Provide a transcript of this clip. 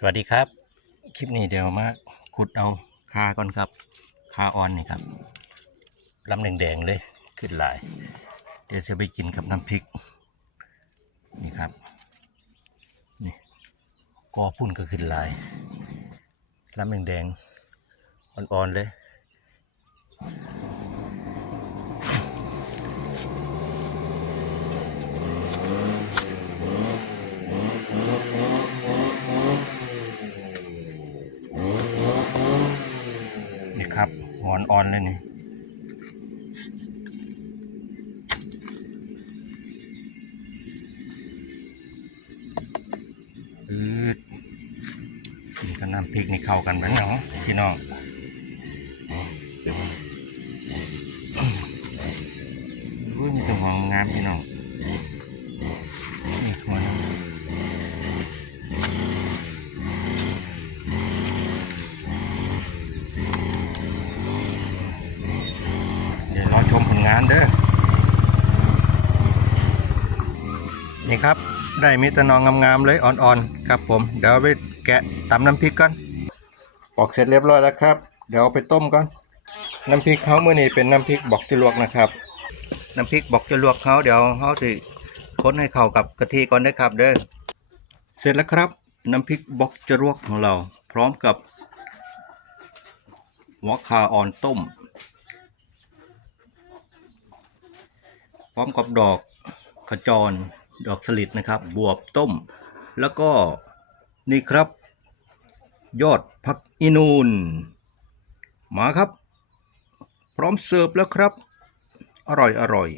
สวัสดีครับ คลิปนี้เดี๋ยวมาขุดเอาคาก่อนครับคาออนนี่ครับลำแดงๆเลยขึ้นหลาย เดี๋ยวจะไปกินกับน้ำพริกนี่ครับนี่กอพุ่นก็ขึ้นหลายลำแดงๆอ่อนๆเลย ครับหอนอ่อนเลยนี่อืดกินกับน้ำพริกนี่เข้ากันไหมเนาะพี่น้องอุ้ยมีแตัวหอมงามพี่น้องนี่หัวน้ำเดี๋ยวรอช มผลงานเด้อนี่ครับ ได้มีตะนองงามๆเลยอ่อนๆครับผมเดี๋ยวไปแกะตำน้ำพริกก่อนปอกเสร็จเรียบร้อยแล้วครับ เดี๋ยวไปต้มก่อนน้ำพริกเขาเมื่อนี้เป็นน้ำพริกบอกจะลวกนะครับน้ำพริกบอกจะลวกเขาเดี๋ยวเขาจะค้นให้เข้ากับกะทิก่อนนะครับเด้อเสร็จแล้วครับน้ำพริกบอกจะลวกของเรา พร้อมกับหัวคาอ่อนต้ม ร้อมกับดอกขจร ดอกสลิดนะครับ บวบต้ม แล้วก็นี่ครับ ยอดผักอินูน มาครับ พร้อมเสิร์ฟแล้วครับ อร่อยอร่อย